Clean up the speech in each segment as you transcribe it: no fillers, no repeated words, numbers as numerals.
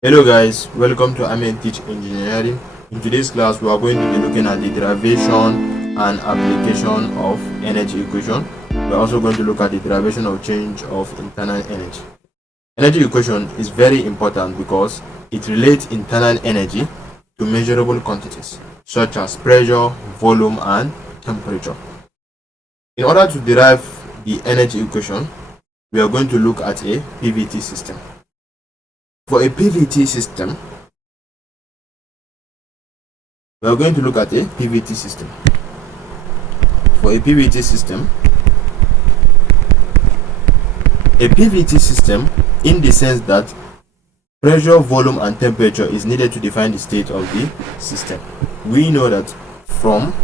Hello guys, welcome to Amen Teach Engineering. In today's class, we are going to be looking at the derivation and application of energy equation. We are also going to look at the derivation of change of internal energy. Energy equation is very important because it relates internal energy to measurable quantities such as pressure, volume, and temperature. In order to derive the energy equation, we are going to look at a PVT system. For a PVT system, we are going to look at a PVT system. For a PVT system, in the sense that pressure, volume, and temperature is needed to define the state of the system. We know that from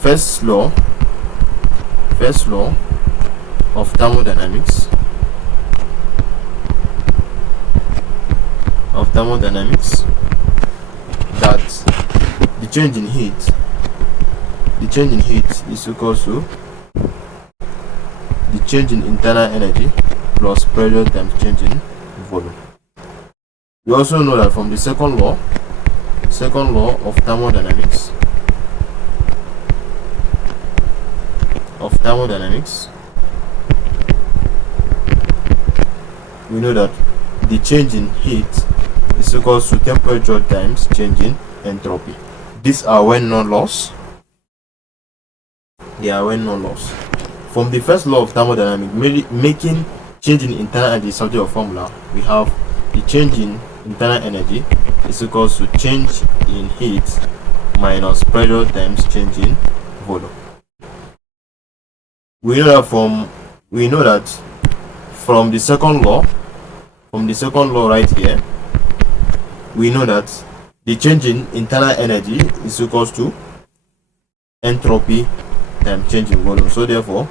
first law of thermodynamics that the change in heat is equal to the change in internal energy plus pressure times change in volume. We also know that from the second law of thermodynamics we know that the change in heat is equal to temperature times change in entropy. These are well-known laws. From the first law of thermodynamics, making change in internal energy subject of formula, we have the change in internal energy is equal to change in heat minus pressure times change in volume. We know that from the second law right here, we know that the change in internal energy is equal to entropy times change in volume. So therefore,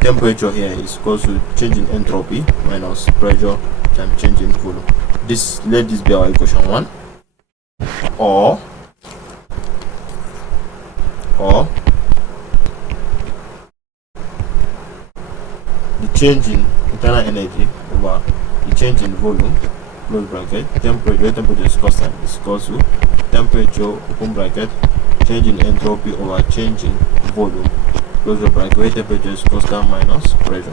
temperature here is equal to change in entropy minus pressure times change in volume. Let this be our equation 1. Or the change in internal energy over the change in volume, close bracket, temperature is constant, is equal to temperature, open bracket, change in entropy over change in volume, close the bracket, where temperature is constant minus pressure.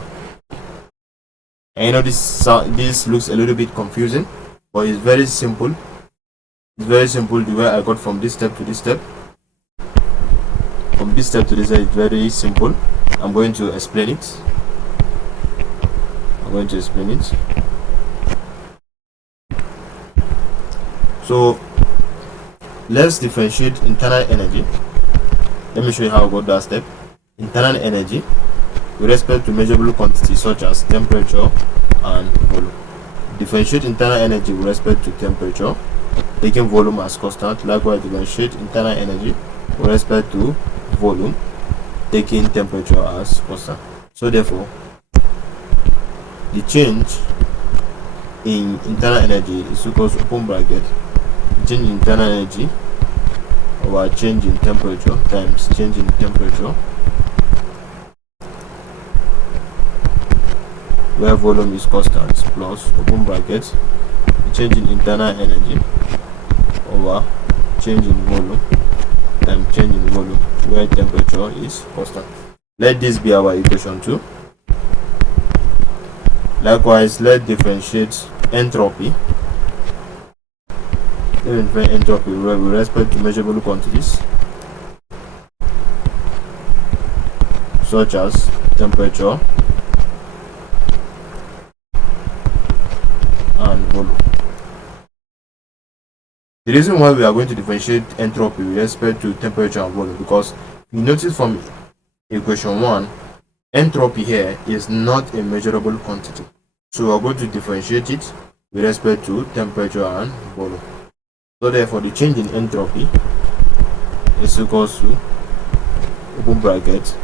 And you know this looks a little bit confusing, but it's very simple. It's very simple the way I got from this step to this step. From this step to this step, it's very simple. I'm going to explain it. So let's differentiate internal energy. Let me show you how I got that step. Internal energy with respect to measurable quantities such as temperature and volume. Differentiate internal energy with respect to temperature, taking volume as constant. Likewise, differentiate internal energy with respect to volume, taking temperature as constant. So therefore, the change in internal energy is equal to, open bracket, change in internal energy over change in temperature times change in temperature, where volume is constant, plus, open bracket, change in internal energy over change in volume times change in volume, where temperature is constant. Let this be our equation 2. Likewise, let's differentiate entropy. With respect to measurable quantities such as temperature and volume. The reason why we are going to differentiate entropy with respect to temperature and volume, because you notice from equation 1, entropy here is not a measurable quantity. So we are going to differentiate it with respect to temperature and volume. So therefore, the change in entropy is equal to, open bracket,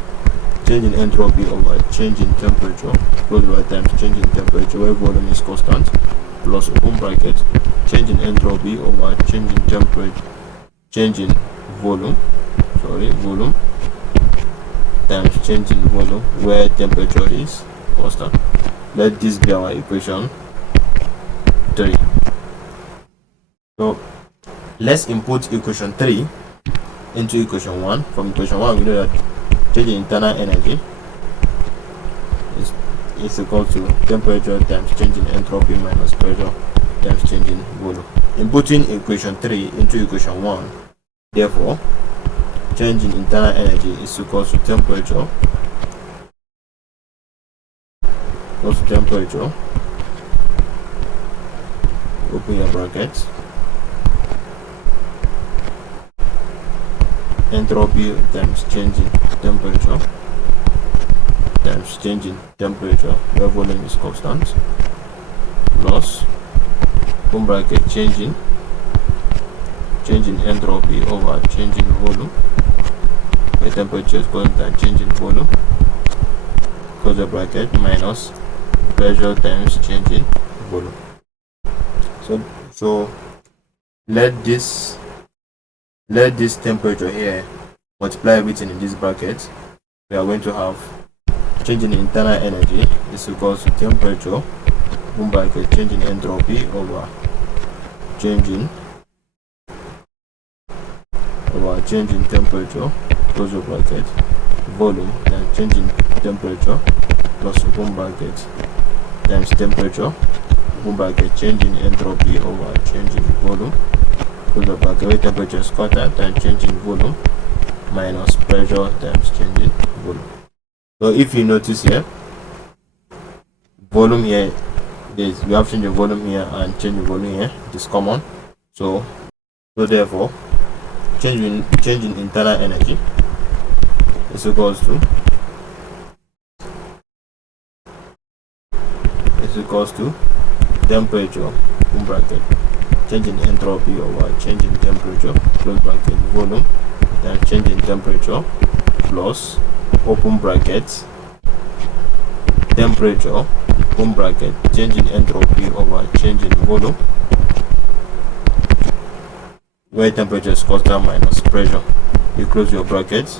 change in entropy over change in temperature, close bracket, times change in temperature, where volume is constant, plus, open bracket, change in entropy over change in temperature, change in volume times change in volume, where temperature is constant. Let this be our equation 3. So let's input equation 3 into equation 1. From equation 1 we know that change in internal energy is equal to temperature times change in entropy minus pressure times change in volume. Inputting equation 3 into equation 1, therefore change in internal energy is equal to temperature open your bracket, entropy times change in temperature times change in temperature where volume is constant, plus open bracket change in entropy over change in volume where temperature is constant, change in volume, close the bracket, minus pressure times change in volume. So let this temperature here multiply everything in this bracket. We are going to have change in internal energy is equal to temperature open bracket change in entropy over change in temperature close the bracket, volume and change in temperature plus open bracket times temperature open bracket change in entropy over change in volume close the bracket where temperature is constant and change in volume minus pressure times change in volume. So if you notice here, volume here, we have change in volume here and change in volume here. It is common. So therefore, change in internal energy is equals to temperature open bracket change in entropy over change in temperature close bracket volume then change in temperature plus open bracket temperature open bracket change in entropy over change in volume where temperature is constant minus pressure. You close your bracket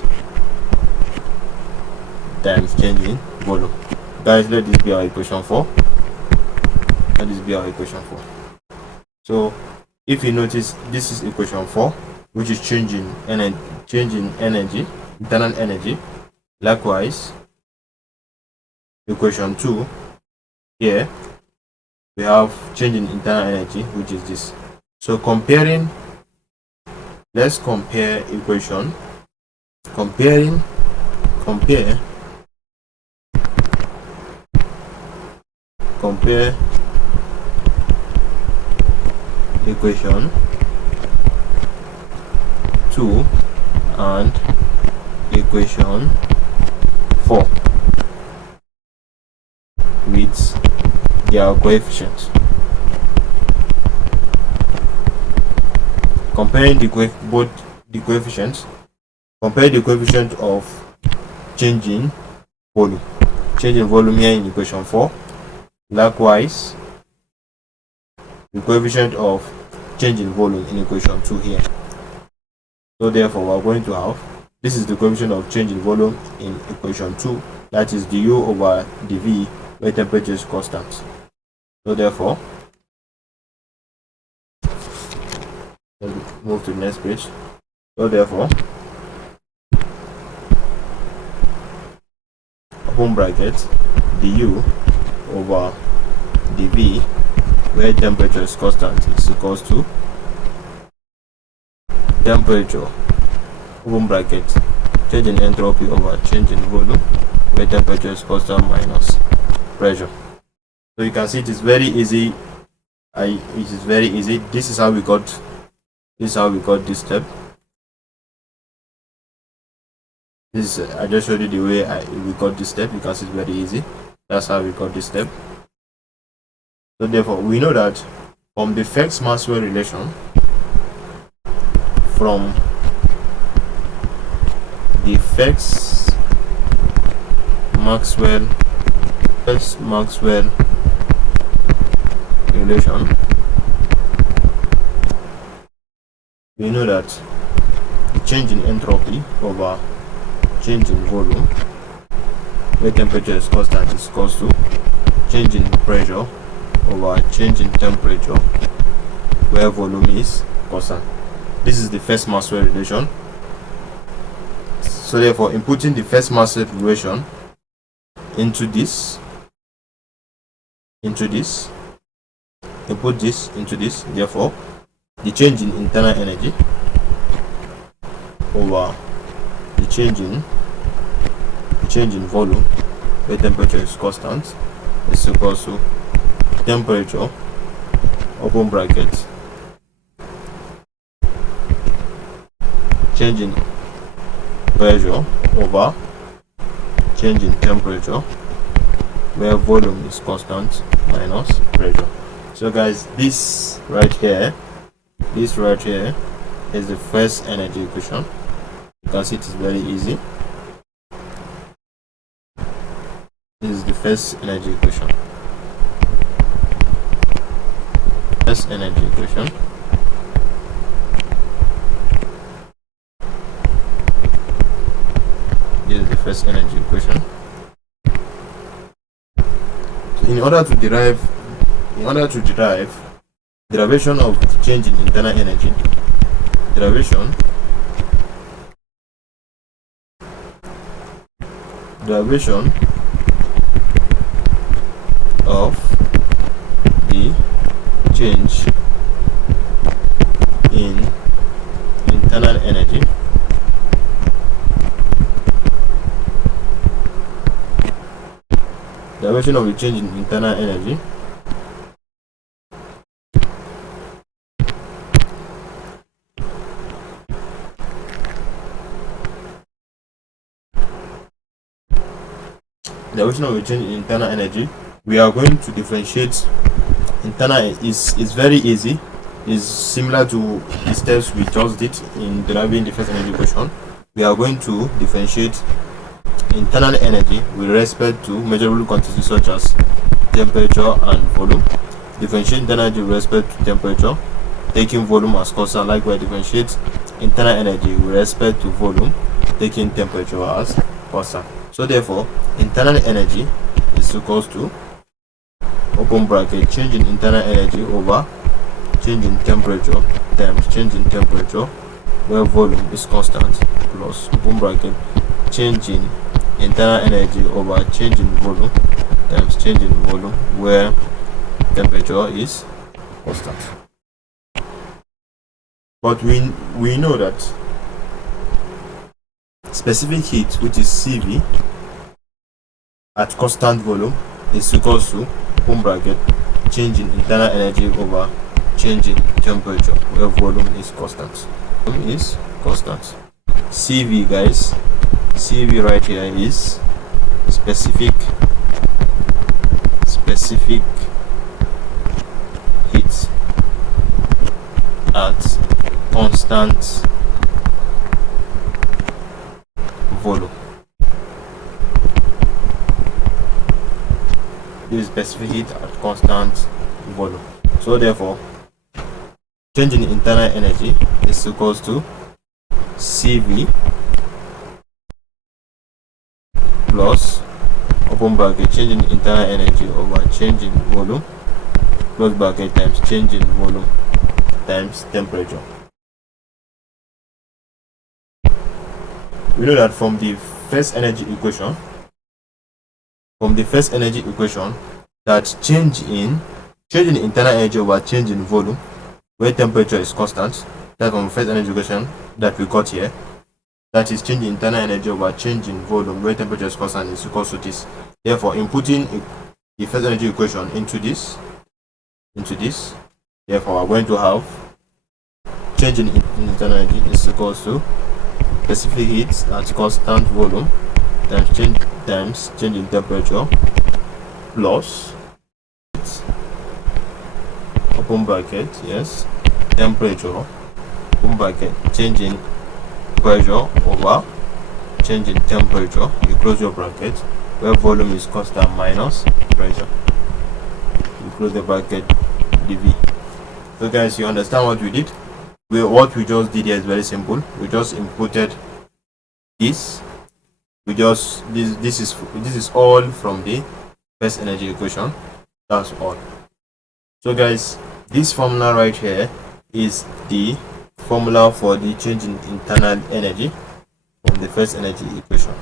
times change in volume. Guys, let this be our equation 4. So if you notice, this is equation 4, which is change in energy, internal energy. Likewise, equation 2 here we have change in internal energy, which is this. So let's compare equation equation 2 and equation 4 with their coefficients. Comparing both the coefficients, compare the coefficient of change in volume here in equation 4. Likewise, the coefficient of change in volume in equation 2 here. So therefore, we are going to have, this is the coefficient of change in volume in equation 2, that is du over dv, where temperature is constant. So therefore, let's move to the next page. So therefore, open bracket du over dv, where temperature is constant, is equals to temperature open bracket change in entropy over change in volume, where temperature is constant minus pressure. So you can see it is very easy. This is how we got this step. I just showed you the way we got this step. You can see it's very easy. That's how we got this step. So therefore, we know that from the Maxwell relation, from the Maxwell relation, we know that the change in entropy over change in volume, where temperature is constant, is equals to change in pressure over change in temperature where volume is constant. This is the first Maxwell relation. So therefore, inputting the first Maxwell relation into this, input this into this, therefore the change in internal energy over the change in volume where temperature is constant is equal to temperature open bracket change in pressure over change in temperature where volume is constant minus pressure. So guys, this right here is the first energy equation. You can see it is very easy. This is the first energy equation. First energy equation. This is the first energy equation. So in order to derive derivation of the change in internal energy, derivation of the change in internal energy derivation of the change in internal energy we are going to differentiate internal. Is very easy, is similar to the steps we just did in deriving the first energy equation. We are going to differentiate internal energy with respect to measurable quantities such as temperature and volume. Differentiate internal energy with respect to temperature, taking volume as constant. Likewise, differentiate internal energy with respect to volume, taking temperature as constant. So therefore, internal energy is equals to open bracket change in internal energy over change in temperature times change in temperature where volume is constant plus open bracket change in internal energy over change in volume times change in volume where temperature is constant. But we know that specific heat, which is CV, at constant volume is equals to open bracket change in internal energy over change in temperature where volume is constant. Volume is constant. CV, guys, CV right here is specific heat at constant volume. This is specific heat at constant volume. So therefore, change in internal energy is equals to CV plus open bracket change in internal energy over change in volume close bracket times change in volume times temperature. We know that from the first energy equation, that change in internal energy over change in volume where temperature is constant, that from the first energy equation that we got here, that is change in internal energy over change in volume where temperature is constant is equal to this. Therefore, inputting the first energy equation into this, therefore we're going to have change in internal energy is equal to specific heat at constant volume times change in temperature plus open bracket, yes, temperature open bracket change in pressure over change in temperature, you close your bracket where volume is constant minus pressure, you close the bracket dV. So guys, you understand what we did? What we just did here is very simple. We just inputted this. This is all from the first energy equation. That's all. So guys, this formula right here is the formula for the change in internal energy from the first energy equation.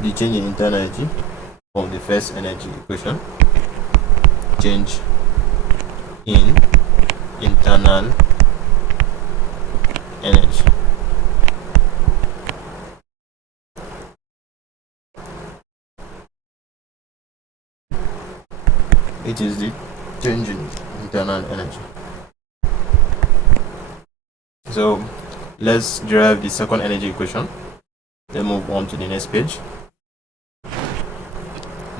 The change in internal energy from the first energy equation. Change in internal energy. It is the change in internal energy. So let's derive the second energy equation. Then move on to the next page.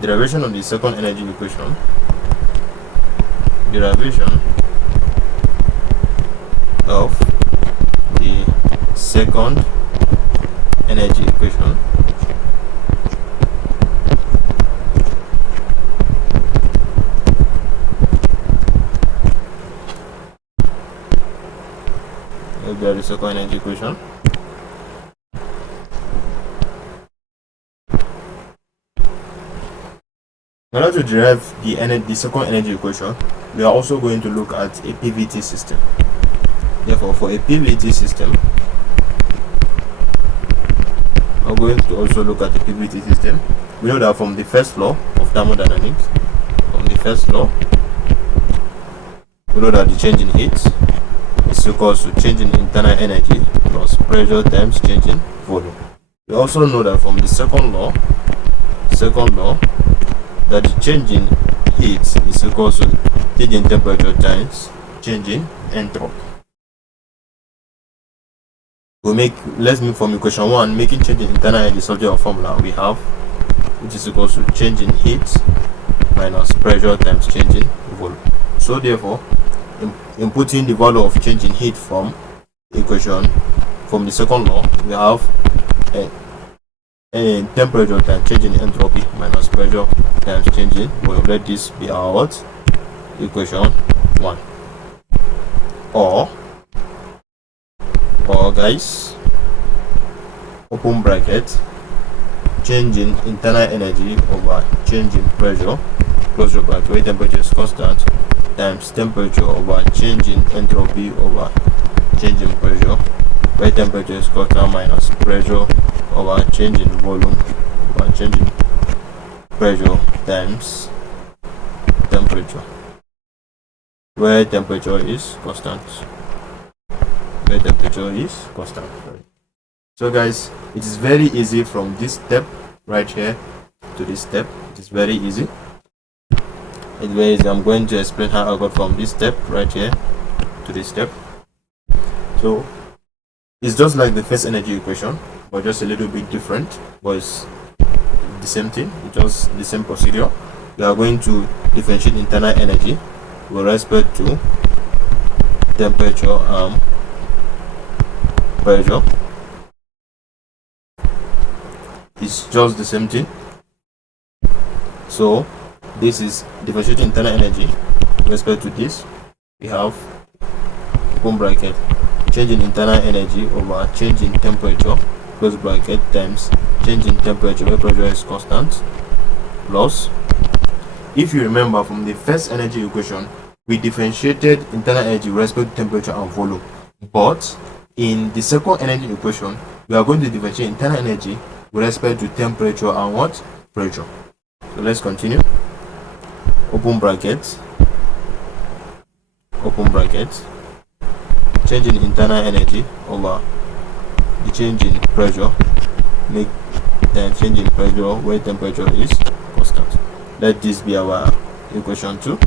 Derivation of the second energy equation. Derivation of the second energy equation. The second energy equation. In order to derive the second energy equation, we are also going to look at a PVT system. Therefore, for a PVT system, we're going to also look at the PVT system. We know that from the first law of thermodynamics, we know that the change in heat is equal to change in internal energy plus pressure times change in volume. We also know that from the second law, that the change in heat is equal to change in temperature times change in entropy. Let's move from equation 1, making change in internal energy subject of formula we have, which is equal to change in heat minus pressure times change in volume. So therefore, inputting the value of change in heat from equation from the second law, we have a temperature times change in entropy minus pressure times change in volume. Let this be our what? Equation 1. Or guys, open bracket, change in internal energy over change in pressure, close bracket, where temperature is constant, times temperature over change in entropy over change in pressure, where temperature is constant, minus pressure over change in volume over change in pressure times temperature, where temperature is constant. So guys, it is very easy from this step right here to this step. It is very easy. It's very easy. I'm going to explain how I got from this step right here to this step. So it's just like the first energy equation, but just a little bit different. But it's the same thing. It's just the same procedure. We are going to differentiate internal energy with respect to temperature and pressure. It's just the same thing. So this is differentiating internal energy with respect to this. We have open bracket, change in internal energy over change in temperature, close bracket, times change in temperature where pressure is constant, plus, if you remember from the first energy equation, we differentiated internal energy with respect to temperature and volume. But in the second energy equation, we are going to differentiate internal energy with respect to temperature and what? Pressure. So let's continue. Open bracket, change in internal energy over the change in pressure, make the change in pressure where temperature is constant. Let this be our equation 2.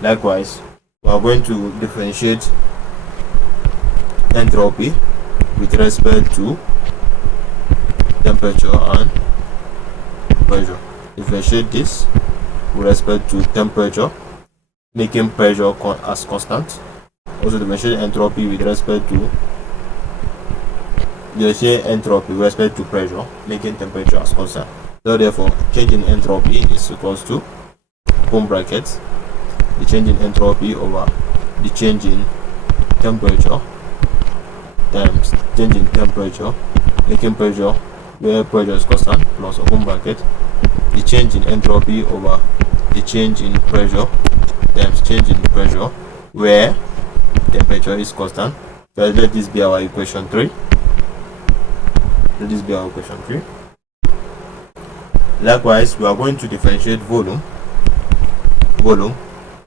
Likewise, we are going to differentiate entropy with respect to temperature and pressure. Differentiate this with respect to temperature, making pressure as constant. Also differentiate entropy with respect to pressure, making temperature as constant. So therefore, change in entropy is equals to open brackets, the change in entropy over the change in temperature times change in temperature taking pressure where pressure is constant plus open bracket the change in entropy over the change in pressure times change in pressure where temperature is constant. So let this be our equation 3. Let this be our equation 3. Likewise, we are going to differentiate volume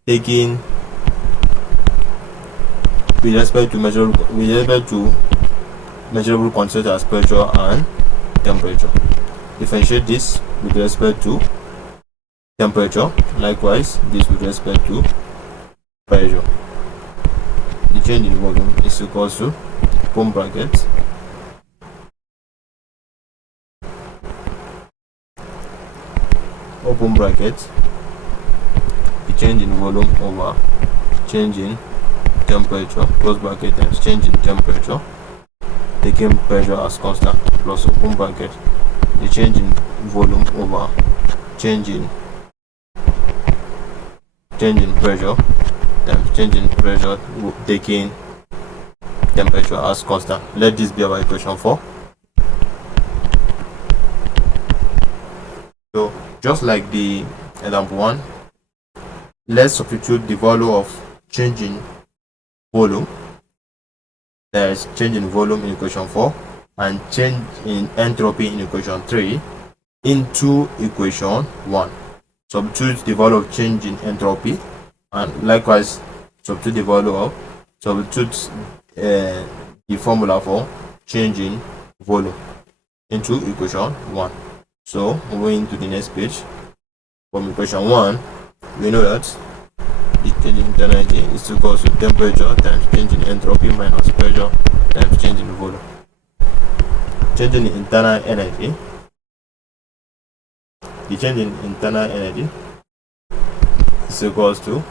taking with respect to measurable quantities as pressure and temperature. Differentiate this with respect to temperature, likewise this with respect to pressure. The change in volume is equals to open bracket the change in volume over change in temperature close bracket times change in temperature taking pressure as constant plus open bracket the change in volume over change in pressure times change in pressure taking temperature as constant. Let this be our equation 4. So just like the example 1, let's substitute the value of change in volume, that is change in volume in equation 4 and change in entropy in equation 3 into equation 1. Substitute the value of change in entropy and likewise substitute the formula for change in volume into equation 1. So moving to the next page, from equation 1 we know that the change in internal energy is equal to temperature times change in entropy minus pressure times change in volume. Change in internal energy, the change in internal energy is equals to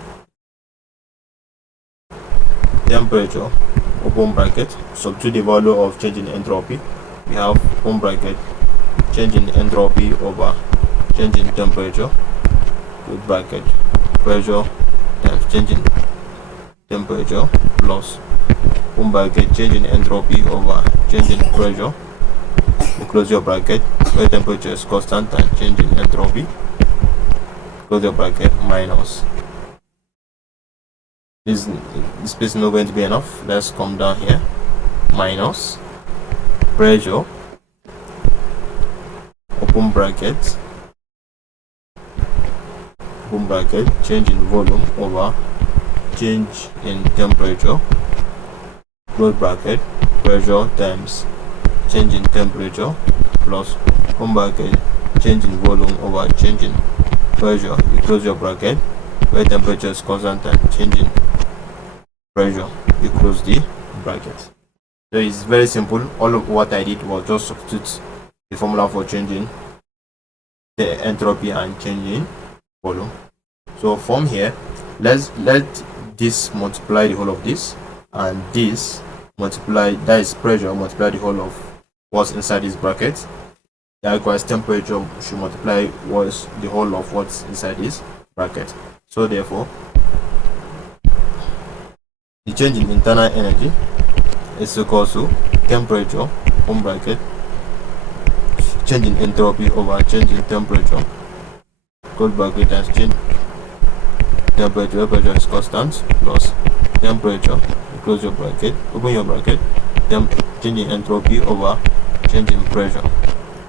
temperature open bracket substitute the value of change in entropy. We have open bracket change in entropy over change in temperature close bracket pressure times change in temperature plus open bracket change in entropy over change in pressure close your bracket where temperature is constant and change in entropy close your bracket minus this space is not going to be enough. Let's come down here minus pressure open bracket change in volume over change in temperature close bracket pressure times change in temperature plus open bracket change in volume over change in pressure. You close your bracket where temperature is constant and change in pressure. You close the bracket. So it's very simple. All of what I did was just substitute the formula for changing the entropy and changing volume. So from here, let this multiply the whole of this and this multiply, that is pressure, multiply the whole of what's inside this bracket. Likewise, temperature should multiply what's the whole of what's inside this bracket. So therefore, the change in internal energy is equal to temperature open bracket change in entropy over change in temperature close bracket times change temperature, pressure is constant plus temperature, close your bracket, open your bracket, change in entropy over change in pressure,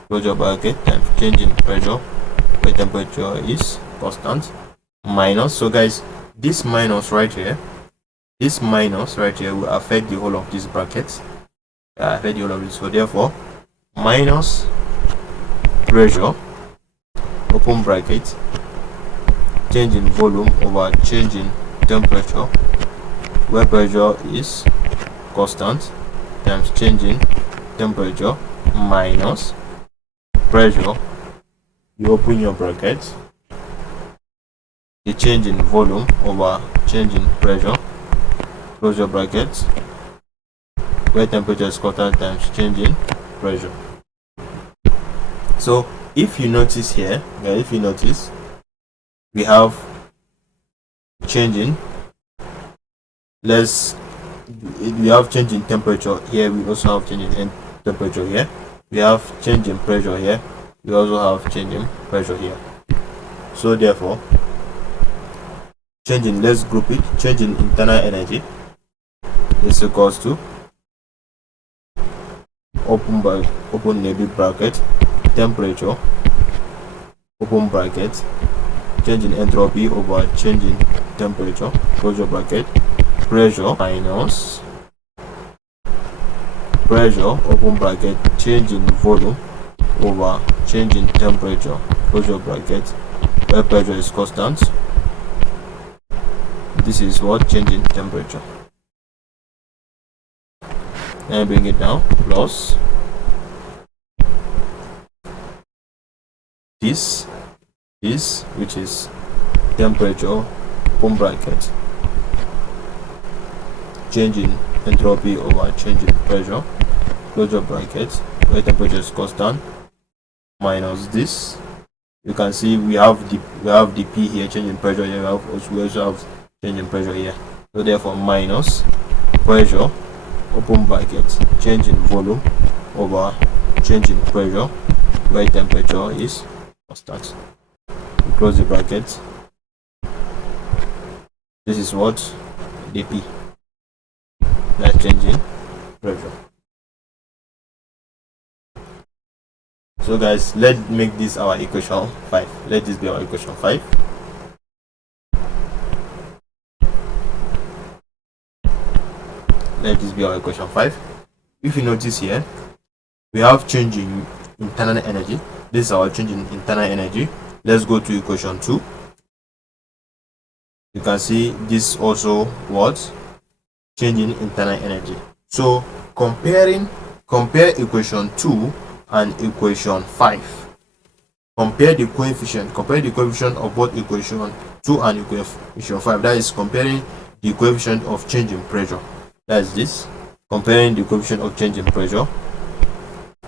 close your bracket times change in pressure where temperature is constant minus. So guys, this minus right here will affect the whole of this bracket, so therefore minus pressure open bracket change in volume over change in temperature where pressure is constant times change in temperature minus pressure, you open your bracket, the change in volume over change in pressure close your bracket where temperature is constant times change in pressure. So if you notice here, we have changing, we have change in temperature here, we also have change in temperature here. we have change in pressure here, we also have change in pressure here. So therefore, let's group it. Change in internal energy is equals to open a big bracket, temperature, open bracket, change in entropy over change in temperature, close your bracket, pressure minus pressure, open bracket, change in volume over change in temperature, close your bracket, where pressure is constant. This is what change in temperature. And bring it down, plus this which is temperature, open bracket, change in entropy over change in pressure, close your bracket, where temperature is constant, minus this. You can see we have the P here, change in pressure here, we also have change in pressure here. So therefore, minus pressure, open bracket, change in volume over change in pressure, where temperature is constant. We close the bracket. This is what dP, that's change in pressure. So guys, let's make this our equation 5. Let this be our equation 5. Let this be our equation 5. If you notice here, we have change in internal energy. This is our change in internal energy. Let's go to equation 2. You can see this also what change in internal energy. So compare equation 2 and equation 5. Compare the coefficient of both equation 2 and equation 5. That is comparing the coefficient of change in pressure. That's this. Comparing the coefficient of change in pressure.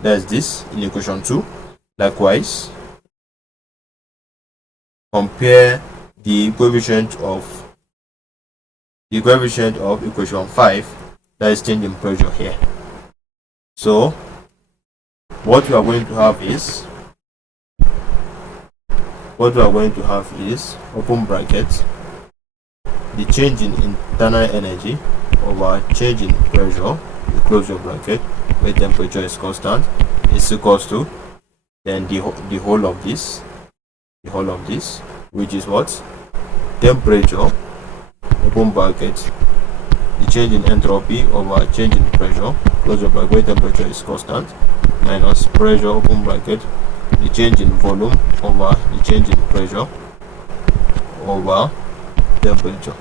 That's this in equation 2. Likewise, compare the coefficient of equation 5. That is change in pressure here. So what we are going to have is open bracket, the change in internal energy over change in pressure, you close your bracket, where temperature is constant, is equals to then the whole of this, which is what temperature, open bracket, the change in entropy over change in pressure, close your bracket, where temperature is constant, minus pressure, open bracket, the change in volume over the change in pressure over temperature.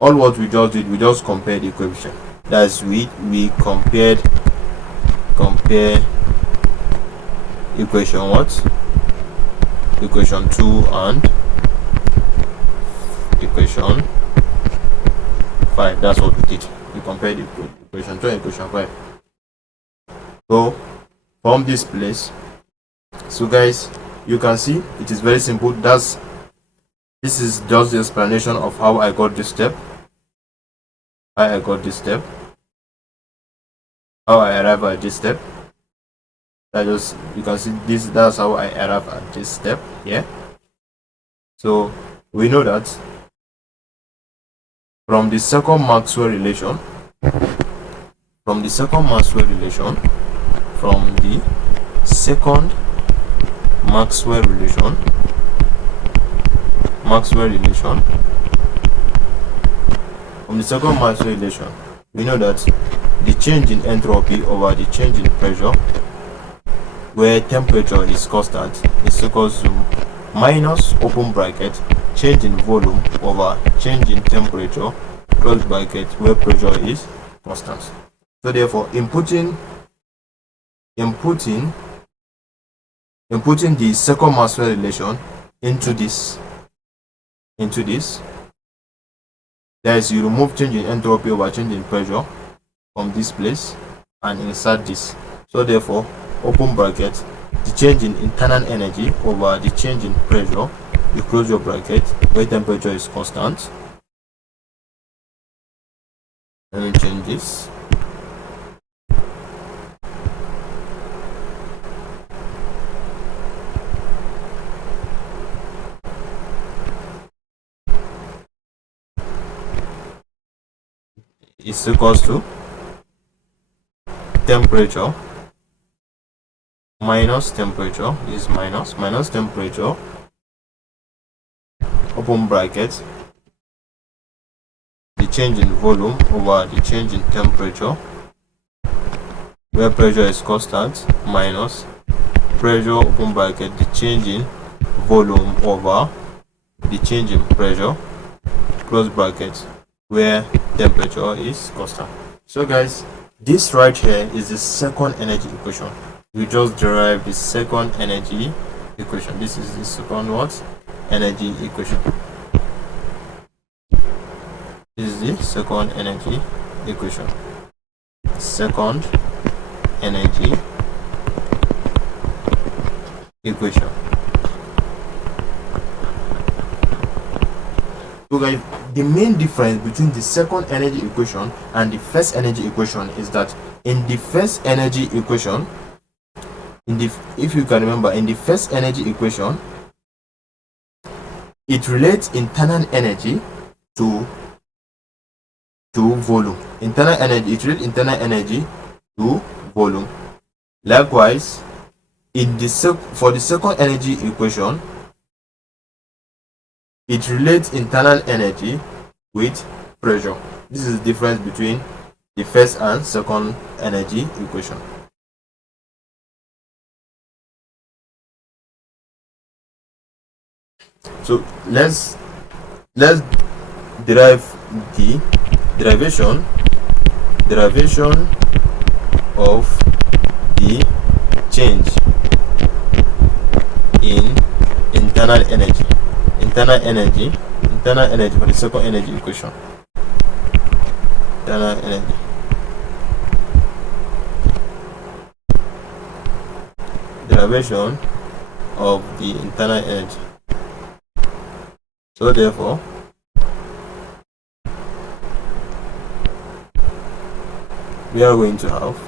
All what we just did, we just compared the coefficient. That's we compare equation what? Equation 2 and equation 5. That's what we did. We compared the equation 2 and equation 5. So from this place, so guys, you can see it is very simple. This is just the explanation of how I got this step, how I arrive at this step. You can see this, that's how I arrive at this step here. So we know that from the second Maxwell relation, we know that the change in entropy over the change in pressure, where temperature is constant, is equals to minus open bracket change in volume over change in temperature, close bracket, where pressure is constant. So therefore, inputting the second Maxwell relation into this, that is, you remove change in entropy over change in pressure from this place and insert this. So therefore, open bracket, the change in internal energy over the change in pressure, you close your bracket, where temperature is constant. Let me change this. is equals to temperature minus temperature is minus temperature open bracket the change in volume over the change in temperature where pressure is constant minus pressure open bracket the change in volume over the change in pressure close bracket where temperature is constant. So guys, this right here is the second energy equation. We just derived the second energy equation. This is the second what? Energy equation. This is the second energy equation. Second energy equation. So guys, the main difference between the second energy equation and the first energy equation is that in the first energy equation, if you can remember, in the first energy equation, it relates internal energy to volume. Internal energy, it relates internal energy to volume. Likewise, for the second energy equation, it relates internal energy with pressure. This is the difference between the first and second energy equation. So let's derive the derivation of the change in internal energy for the second energy equation. Internal energy. Derivation of the internal energy. So therefore, we are going to have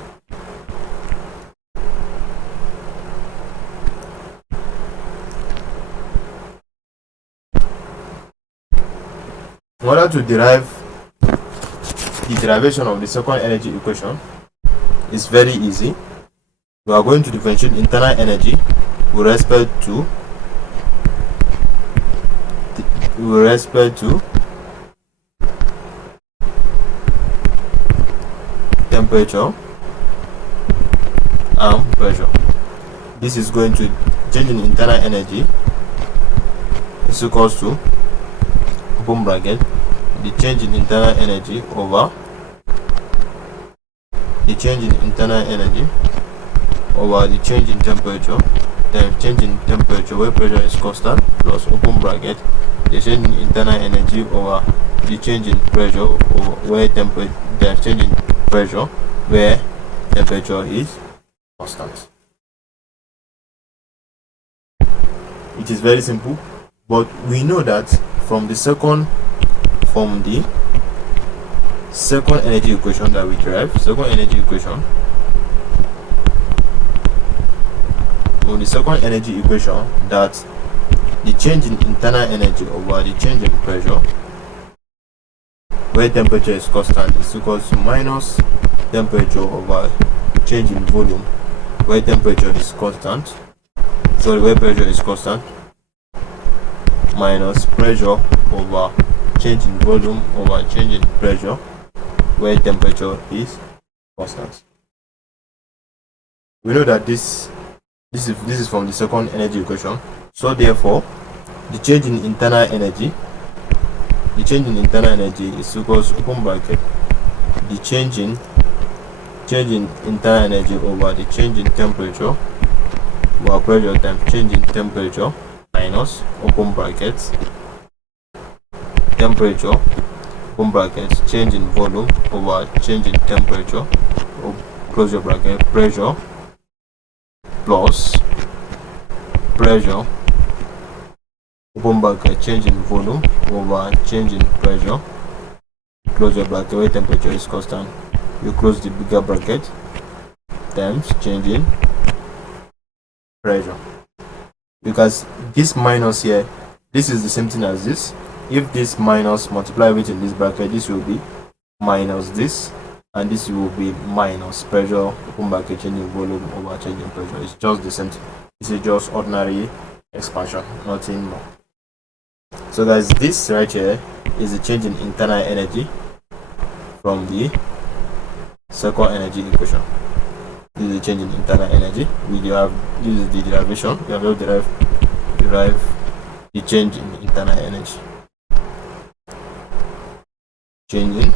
in order to derive the derivation of the second energy equation is very easy. We are going to differentiate internal energy with respect to temperature and pressure. This is going to change in internal energy is equals to open bracket the change in internal energy over the change in internal energy over the change in temperature times change in temperature where pressure is constant plus open bracket the change in internal energy over the change in pressure over where temperature the change in pressure where temperature is constant. It is very simple, but we know that from the second energy equation that we derive, from the second energy equation, that the change in internal energy over the change in pressure where temperature is constant is equals to minus temperature over change in volume where temperature is constant, where pressure is constant, minus pressure over change in volume over change in pressure where temperature is constant. We know that this is from the second energy equation. So therefore, the change in internal energy is equals open bracket the change in internal energy over the change in temperature over pressure times change in temperature minus open brackets temperature open brackets change in volume over change in temperature close your bracket pressure plus pressure open bracket change in volume over change in pressure close your bracket where temperature is constant. You close the bigger bracket times change in pressure, because this minus here, this is the same thing as this. If this minus multiply with in this bracket, this will be minus this, and this will be minus pressure open bracket changing volume over changing pressure. It's just the same thing. This is just ordinary expansion, nothing more. So guys, this right here is the change in internal energy from the second energy equation. This is the change in internal energy. We do have, this is the derivation. We have derive the change in internal energy. Change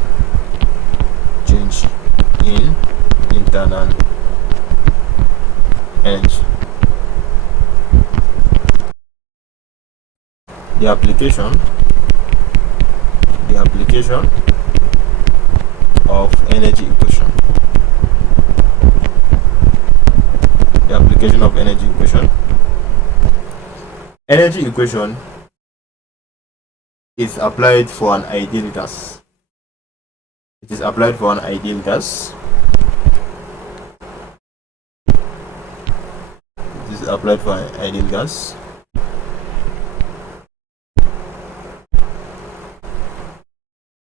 in internal energy. The application of energy equation. The application of energy equation. Energy equation is applied for an ideal gas. It is applied for an ideal gas. It is applied for an ideal gas.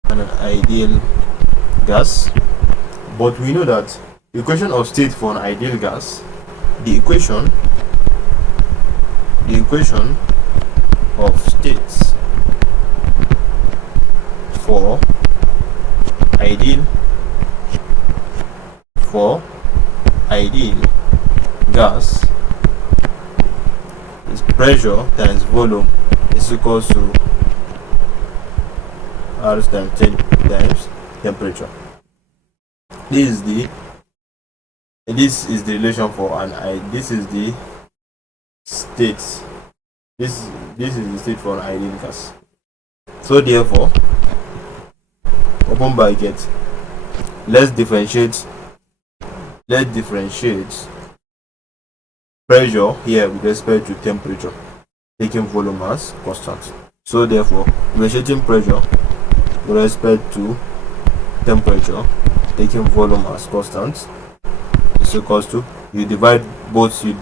An ideal gas. But we know that the equation of state for an ideal gas, the equation of states for ideal gas is pressure times volume is equals to R times temperature. This is the relation for an this is the state. This is the state for an ideal gas. So therefore, open bracket, let's differentiate pressure here with respect to temperature, taking volume as constant. So therefore, differentiating pressure with respect to temperature, taking volume as constant, is equals to, you divide both, you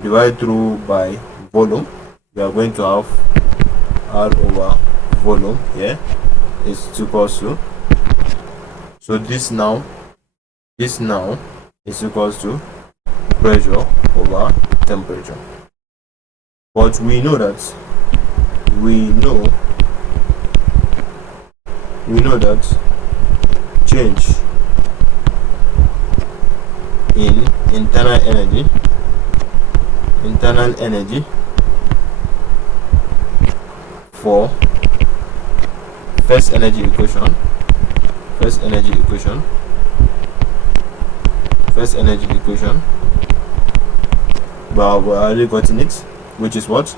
divide through by volume. We are going to have R over volume here is equals to, so this now is equals to pressure over temperature. But we know that change in internal energy for first energy equation, but we already gotten it, which is what?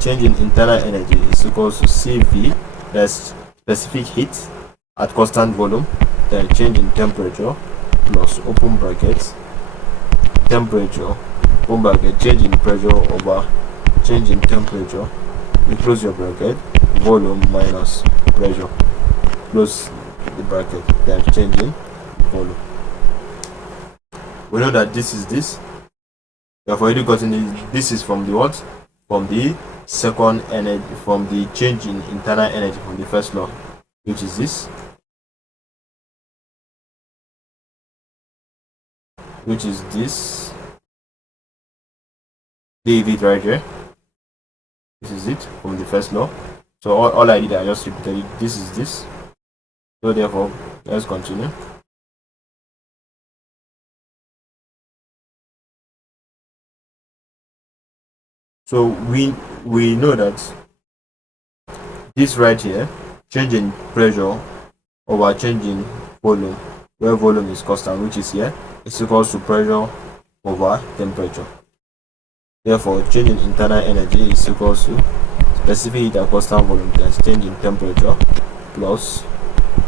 Change in internal energy is equals to CV, that's specific heat at constant volume, then change in temperature plus open brackets temperature open bracket change in pressure over change in temperature, you close your bracket, volume minus pressure, close the bracket, then change in volume. We know that this is this. We have already gotten it. This is from the what? From the second energy, from the change in internal energy from the first law, which is this, leave it right here. This is it from the first law. So all I did, I just repeated it. This is this. So therefore, let's continue. So we know that this right here, change in pressure over change in volume, where volume is constant, which is here, is equals to pressure over temperature. Therefore, change in internal energy is equals to specific heat at constant volume times change in temperature plus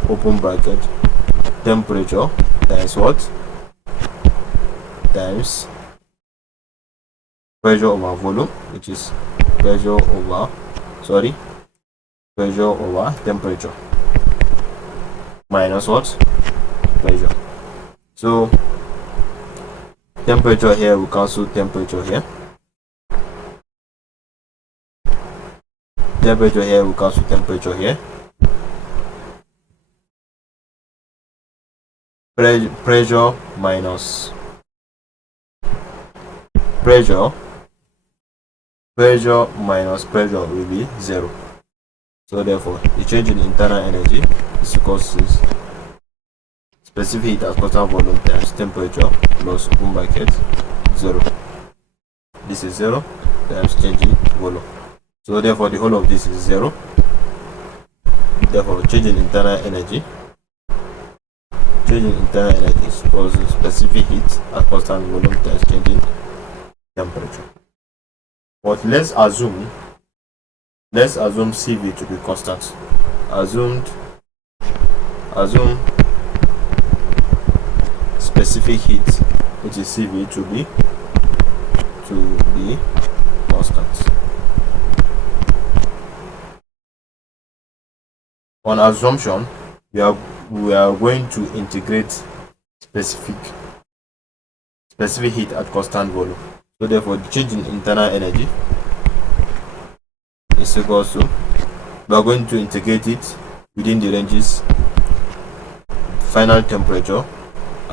open bracket temperature times what? Times pressure over volume, which is pressure over temperature minus what? Pressure. So temperature here will cancel temperature here. Temperature here will cancel temperature here. pressure minus pressure minus pressure will be 0. So therefore the change in internal energy is equals to specific heat at constant volume times temperature plus open bracket 0. This is 0 times change in volume. So therefore the whole of this is 0. Therefore change in internal energy is equals to specific heat at constant volume times change in temperature. But let's assume CV to be constant. Assume specific heat, which is CV, to be constant. On assumption, we are going to integrate specific heat at constant volume. So therefore the change in internal energy is equals to, we are going to integrate it within the ranges final temperature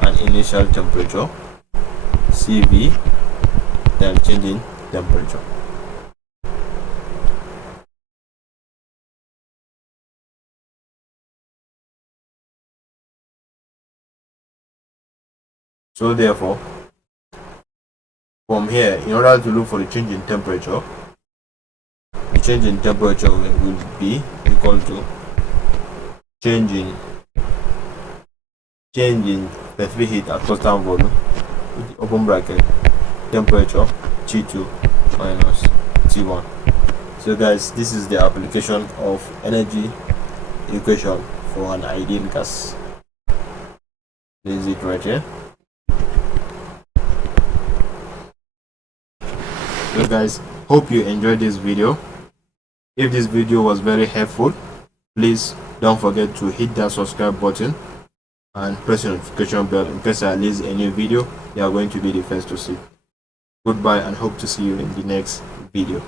and initial temperature, CV, then change in temperature. So therefore from here, in order to look for the change in temperature, the change in temperature will be equal to change in specific heat at constant volume with the open bracket temperature T2 minus T1. So guys, this is the application of energy equation for an ideal gas. This is it right here. So guys, hope you enjoyed this video. If this video was very helpful, please don't forget to hit that subscribe button and press the notification bell in case I release a new video. You are going to be the first to see. Goodbye and hope to see you in the next video.